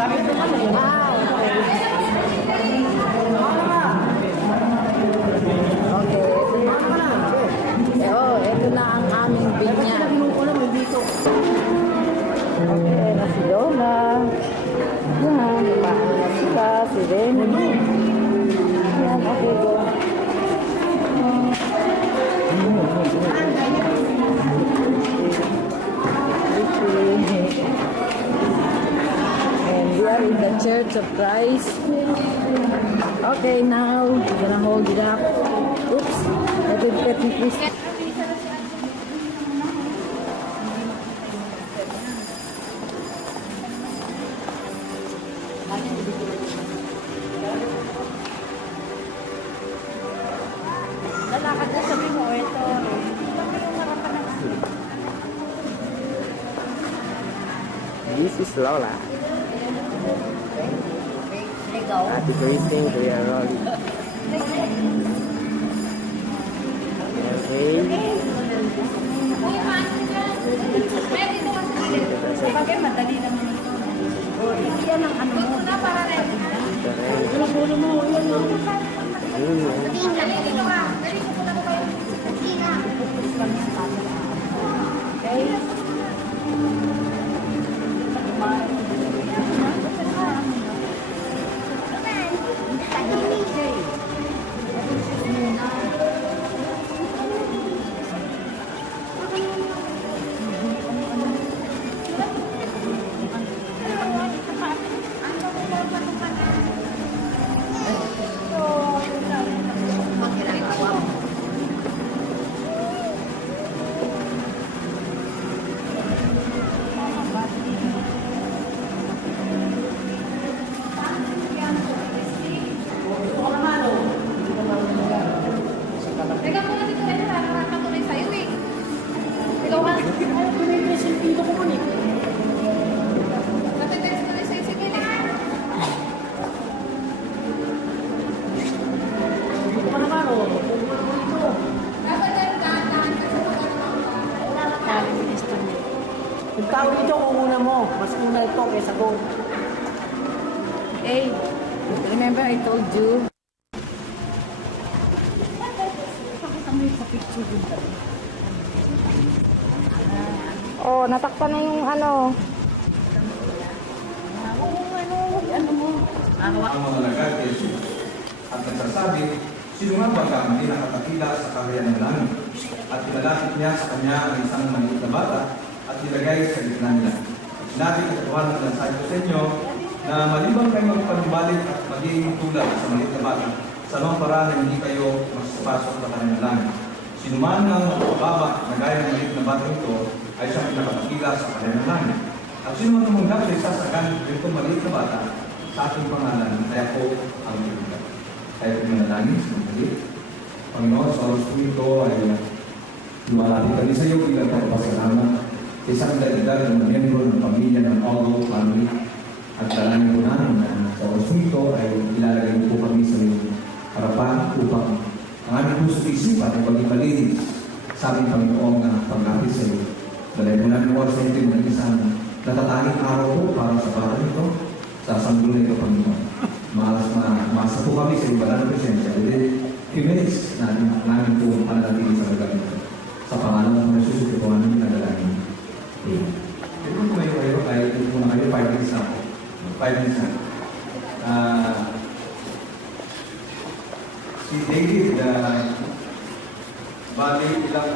Sabi ko naman eh. Okay, ito na ang aming binya. Okay, na si Lola. Yan, kumain na sila, si Remy. Yan, okay, go. And we are in the Church of Christ. Okay, now we're gonna hold it up. Oops, let me please. Lalakad na sabi mo, ito. This is Lola. Happy Christmas, we are rolling. Okay. Bagay, madali lang naman ito. Hindi yan ang ano mo. Ulo mo, yan mo. Teka muna dito na nakakatuloy sa'yo eh. Ikaw ka. Dito ko muna eh. Natitext ko na sa'yo. Sige na. Dito ka naman o. Dito. Dapat dahan-dahan ka sa pagkakataon. Yung tao dito, una mo. Mas una ito kaysa go. Hey, remember I told you? Oh, natakpan na yung ano. Ang mga lagad kay Jesus at nagsasabi, sino nga ba ang hindi nakatakila sa kaharian ng langit? At pinalapit niya sa kanya ang isang maliit na bata at nilagay sa gitna niya. Sinabi ko katuhan ng mensahe sa inyo na malibang kayo magpanumbalik at magiging tulad sa maliit na bata, sa mga paraan na hindi kayo masasapasok sa kanyang langit. Sino man ang magpababa na gaya ng maliit na bata ito ay siyang pinakatakila sa kanyang langit. At sino man tumanggap sa isa sa ganitong maliit na bata, sa ating pangalan, kaya po ang ibigay. Kaya po manalangin sa mga Panginoon, sa oras po ito ay lumalapit kami sa iyo bilang pagpasalamat sa isang dagdag ng miyembro ng pamilya ng Aldo Family. At dalangin po namin na sa oras po ito ay ilalagay po kami sa iyong harapan upang ang aming puso at isipan ay maging malinis sa aming Panginoong paglapit sa iyo. Dalay po namin oras sa ito ng isang natatanging araw po para sa parang ito. Sa sanggol na ito, Panginoon. Masa po kami sa ibalang presensya. Within few minutes namin po pananatili sa lugar nito. Sa pangalan ng Jesus, ito po namin nadalangin. Amen. Ito po kayo ay ito po na kayo 5 minutes na. 5 minutes na. Si David, bali ilang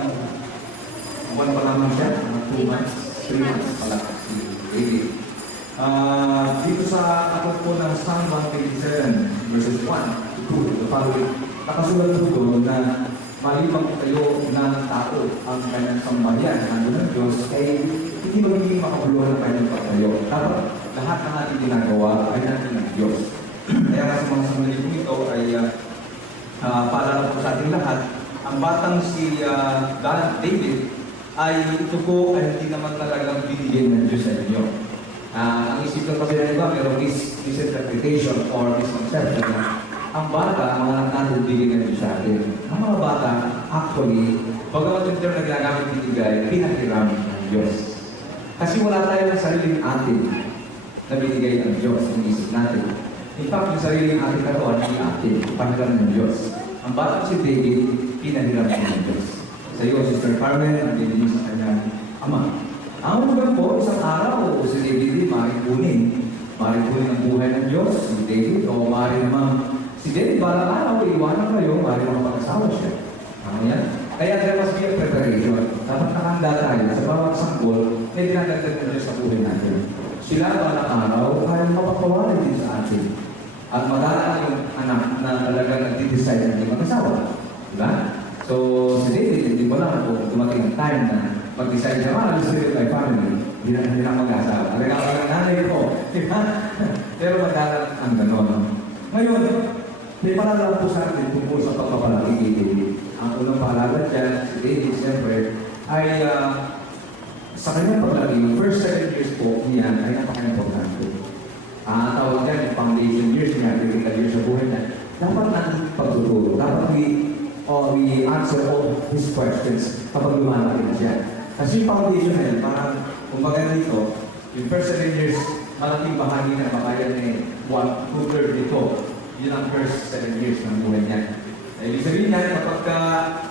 buwan pa lamang siya, 2 months, 3 months pala si David. Dito sa aklat po ng Psalm 127 verses 1 to 2, the following, nakasulat po doon na malibang kayo ng tao ang kanyang sambayan ng Diyos ay hindi magiging makabuluhan ng kanyang pagtayo. Dapat lahat ng ating ginagawa ay natin ng Diyos. Kaya nga sa mga sandali po ito ay paalala po sa ating lahat, ang batang si David ay ito po ay hindi naman talagang binigyan ng Diyos sa inyo. Ang isip ng kasi na iba, mayroong misinterpretation or misconception na ang bata, ang mga anak natin, bigyan ng Diyos sa atin. Ang mga bata, actually, bagamat yung term na ginagamit binigay, pinahiram ng Diyos. Kasi wala tayong sariling atin na binigay ng Diyos ng isip natin. In fact, yung sariling atin na ito, hindi atin, panalang ng Diyos. Ang batang si David, pinahiram ng Diyos. Sa iyo, Sister Carmen, ang binigay sa kanyang ama. Ang mga po, isang araw, si David, maaaring kunin ang buhay ng Diyos, si David, o maaaring naman, si David, balang araw, iwanan kayo, maaaring makapag-asawa siya. Ano yan? Kaya there must be a preparation. Dapat nakahanda tayo sa bawat sanggol na dinadagdag na Diyos sa buhay natin. Sila balang araw, kaya mapagpawalan din sa atin. At madala yung anak na talaga nag-decide na hindi mag-asawa. Diba? So, si David, hindi mo lang kung dumating ang time na mag-decide na, gusto rin my family, hindi na mag-asawa. Talaga ako ng nanay ko. Diba? Pero madala ang gano'n. Ngayon, may paalala po sa atin tungkol sa pagpapalaki kay David. Ang unang paalala dyan, si David, siyempre, ay sa kanyang paglaki, yung first 7 years po niya ay napaka-importante. Tawag dyan, yung foundation years niya, critical years sa buhay niya. Dapat natin pagtuturo. Dapat we answer all his questions kapag lumalaki na siya. Kasi yung foundation na yun, parang, kumbaga dito, yung first 7 years, malaking bahagi na baka yan eh, 1/2 nito. Yun ang first 7 years ng buhay niya. Ibig sabihin niya, kapag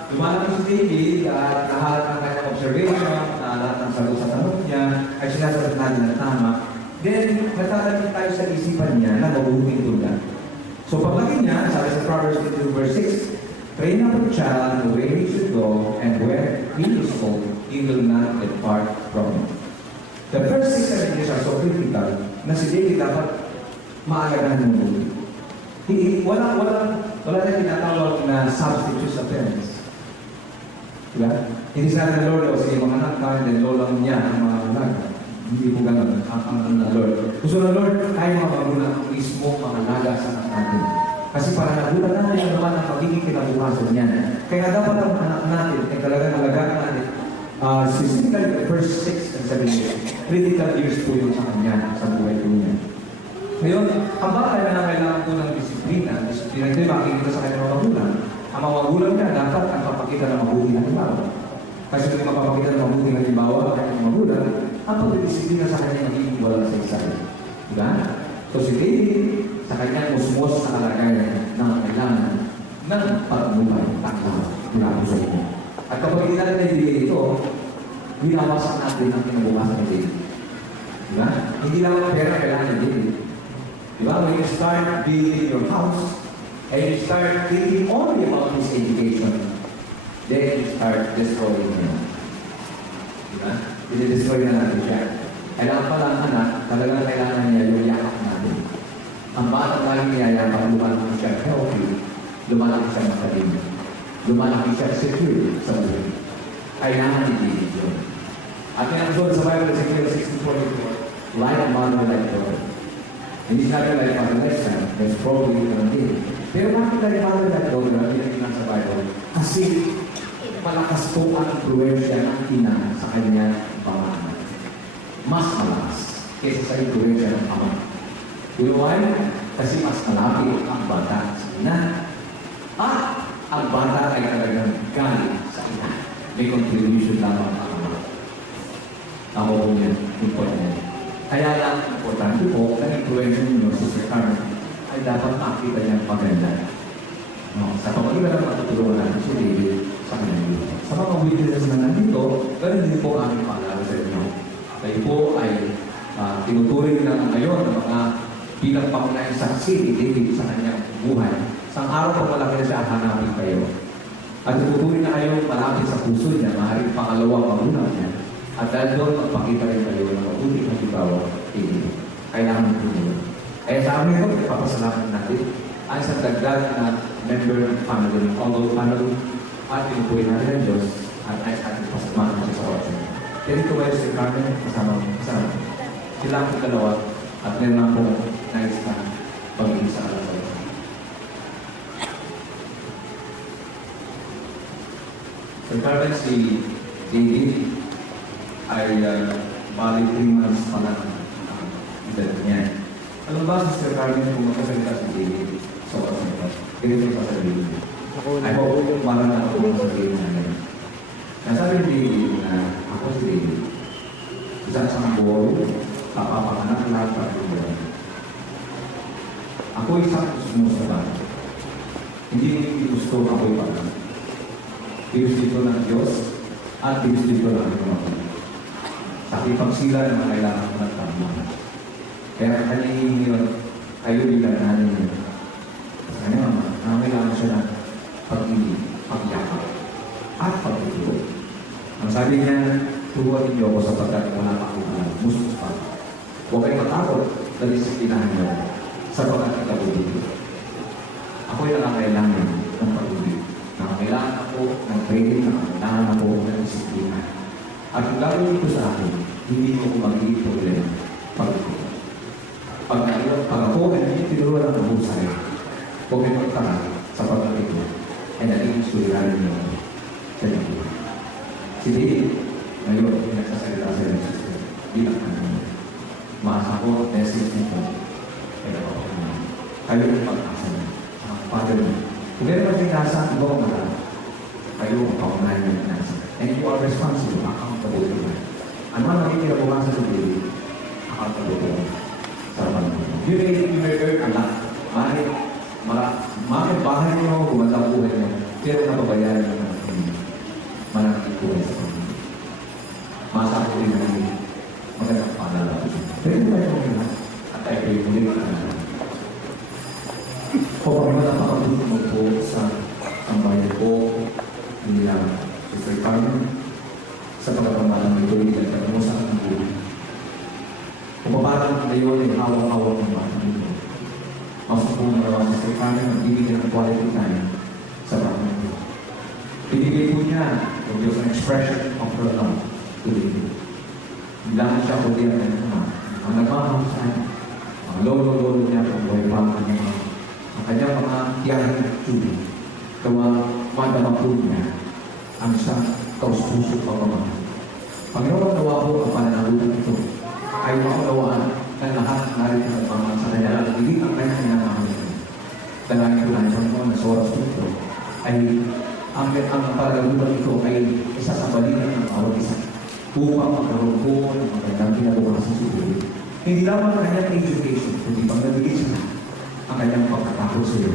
lumalaki si David at lahat ng kanyang observation, lahat ng sagot sa tanong niya, ay sinasagot natin ng tama, then natatanong tayo sa isipan niya na mabuting tulad. So paglaki niya, sabi sa Proverbs 22 verse 6, train up a child the way he should go, and where he is old, he will not depart from it. The first 6 years are so critical na si David dapat maagadahan ng buhay. Wala na tinatawag na substitute sa parents. Diba? Hindi sana ng Lord o sige mga anak ka, and then lola mo niya ang mga anak. Hindi po ganun ang Lord. Gusto ng Lord, tayo mga magulang mismo mga alaga sa anak natin. Kasi para nagulat natin yung naman ang magiging kinabukasan niya. Kaya dapat ang anak natin ay talagang alagaan natin. Specifically, the first 6 and 7 years. Critical years po yun sa kanya, sa buhay po niya. Ngayon, ang bata na kailangan po ng disiplina. Disiplina ito yung makikita sa kanyang mga magulang. Ang mga magulang niya dapat ang papakita ng mabuti ng halimbawa. Kasi kung mapapakita ng mabuti ng halimbawa ang kanyang magulang, ang pagdisiplina sa kanya magiging wala sa isa. Diba? So si David, sa kanyang musmos na kalagayan na kailangan ng pagmumay at mula po sa inyo. At kapag hindi natin nabigay ito, winawasak natin ang kinabukasan ng David. Diba? Hindi lang ang pera kailangan ng David. Diba? When you start building your house, and you start thinking only about his education, then you start destroying him. Diba? Dinidestroy na natin siya. Kailangan pala ang anak, talagang kailangan niya yung yakap natin. Ang bata laging niyayakap, lumalaki siya healthy, lumalaki siya matalim, lumalaki siya secure sa buhay. Kailangan ni yun. At yan doon sa Bible, Ezekiel 16:44, like a mother, like daughter. Hindi natin like father, like son, that's probably the thing. Pero bakit like father, like daughter, hindi natin sa Bible? Kasi malakas po ang influensya ng ina sa kanyang mga mas malakas kaysa sa influensya ng ama. You know why? Kasi mas malapit ang bata sa ina. At ang bata ay talagang galing sa ina. May contribution lamang ang ama. Ako po yan, important. Kaya lang, importante po, na influensya ninyo sa Sir Carmen ay dapat makita niyang maganda. No, sa pamagitan ng matutulungan natin si David sa kanyang buhay. Sa mga witnesses na nandito, ganun din po aming paalala sa inyo. Kayo po ay tinuturing na ngayon ng mga bilang pangunahing saksi ni David sa kanyang buhay. Sa araw pag malaki na siya, hanapin kayo. At tututuring na kayo malapit sa puso niya, maaaring pangalawang magulang niya. At dahil doon, magpakita rin kayo ng mabuting halimbawa kay David. Kailangan po nyo. Kaya sa amin ito, ipapasalamat natin ang isang dagdag na member ng family, although family, at pinupuin natin ang Diyos at ay ating pasamahan natin sa oras. Kaya dito kayo si Carmen, kasama. Sila ang dalawa at meron lang po nais na pag-ibig sa alasan. Sir Carmen, si David ay bali 3 months pa lang edad niya. Ano ba si Sir Carmen kung magkasalita si David sa oras na ito? Ganito yung sasabihin niya. I hope marang ako ang sasabihin niya ngayon. Nasabi ni David na ako si David. Isa sa mga buhay, kapapanganak lahat para buhay. Ako isang sumusunod. Hindi ko gusto ako'y pagkakas. Diyos dito ng Diyos at Diyos dito ng mga sa ipagsila ng mga kailangan ng tama. Kaya kanyang hihingi yun, kayo bilang nanin yun. Kaya naman, kailangan siya ng pag-ibig, pagyakap, at pagtutulog. Ang sabi niya, turuan niyo ako sapagkat wala pa akong alam. Mustos pa. Huwag kayo matakot, disiplinahan niyo sapagkat ikabubuti. Ako'y nakakailangan ng pag-ibig. Nakakailangan ako ng training, nakakailangan ako ng disiplina. At kung gagawin ko sa akin, hindi ko magiging problema pag-ibig. Pag ako ay hindi tinuruan ng mahusay, huwag kayo magtaka sa pag-ibig ko, ay naging suliranin niyo sa Diyos. Si David, ngayon, pinagsasalita sa Jesus, bilang kanina. Maasa ko, message nito, ay napapagod. Kayo ang pag-asa niya, ang Father niya. Kung meron natin nasa, iba ko marami. Kayo ang paunahin niya nasa. And you are responsible, accountable to God. Ano ang magiging kinabukasan sa David? Accountable to God. Sa Panginoon. You may earn a lot. Bakit bahay niyo, gumanda buhay niyo, pero napabayaran niyo ng Panginoon. Malaking buhay sa Panginoon. Masa ko rin namin magandang paalala ko. Pero ito tayo kong lahat at tayo kayo muling paalala. O Panginoon, napakabuti mo po sa bayan ko, nila Sister Carmen, sa pagkakamalang ito, ilagay mo sa aking buhay. Kung paparang ngayon ay hawak-hawak ng bata nito, masa po na naman Sister Carmen, magbibigyan ng quality time sa bata nito. Binigay po niya yung Diyos ang expression of her love to David. Bilangan siya po din ang nagmamahal sa kanya, ang lolo-lolo niya, ang buhay pa ang kanyang mga tiyahin at tubig. Kawa madama po niya ang isang taus-puso pagmamahal. Panginoon, nawa po ang pananagutan ito ay maunawaan ng lahat narito ng pamahal sa kanya at hindi ang kanyang pinamahal ito. Dalangin ko lang sa mga nasa oras ito ay ang pananagutan ito ay isa sa balikan ng bawat isa upang magkaroon po ng magandang kinabukasan sa Diyos. Hindi lamang ang kanyang education, kundi pang nabigay siya ang kanyang pagkatapos sa iyo.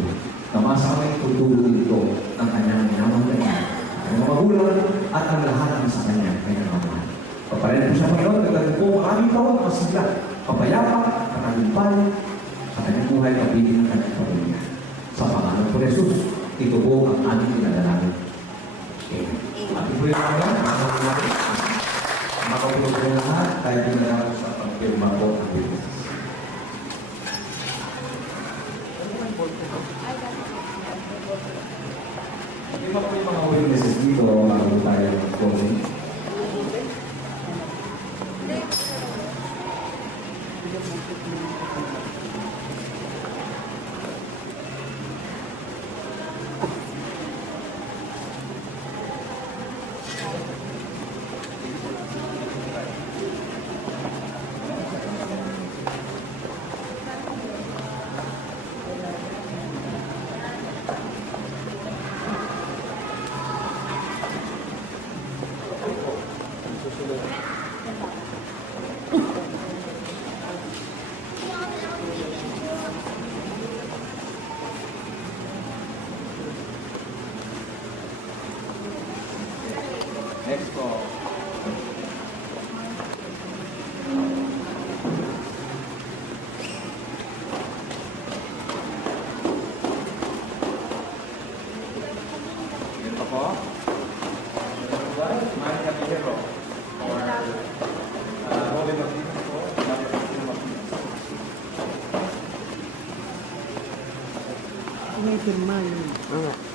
Na masamay tutulog ito ng kanyang minamahalagan, ang kanyang magulang at ang lahat ng sa kanyang mahal. Paparin po siya Panginoon, nagdating po maraming taon masigla, papayapa, katagumpay, sa kanyang buhay pabigin ng kanyang pamilya. Sa pangalan po ni Jesus, ito po ang aming pinadalangin. Amen. At ito yung mga makapulog po lahat, tayo pinadalangin sa pagpirma po ang Biblia. Iba po yung mga witnesses dito bago tayo mag-closing. Next call. Ito po. Mine Caballero. Or Rolly Martinez po. May firma yun.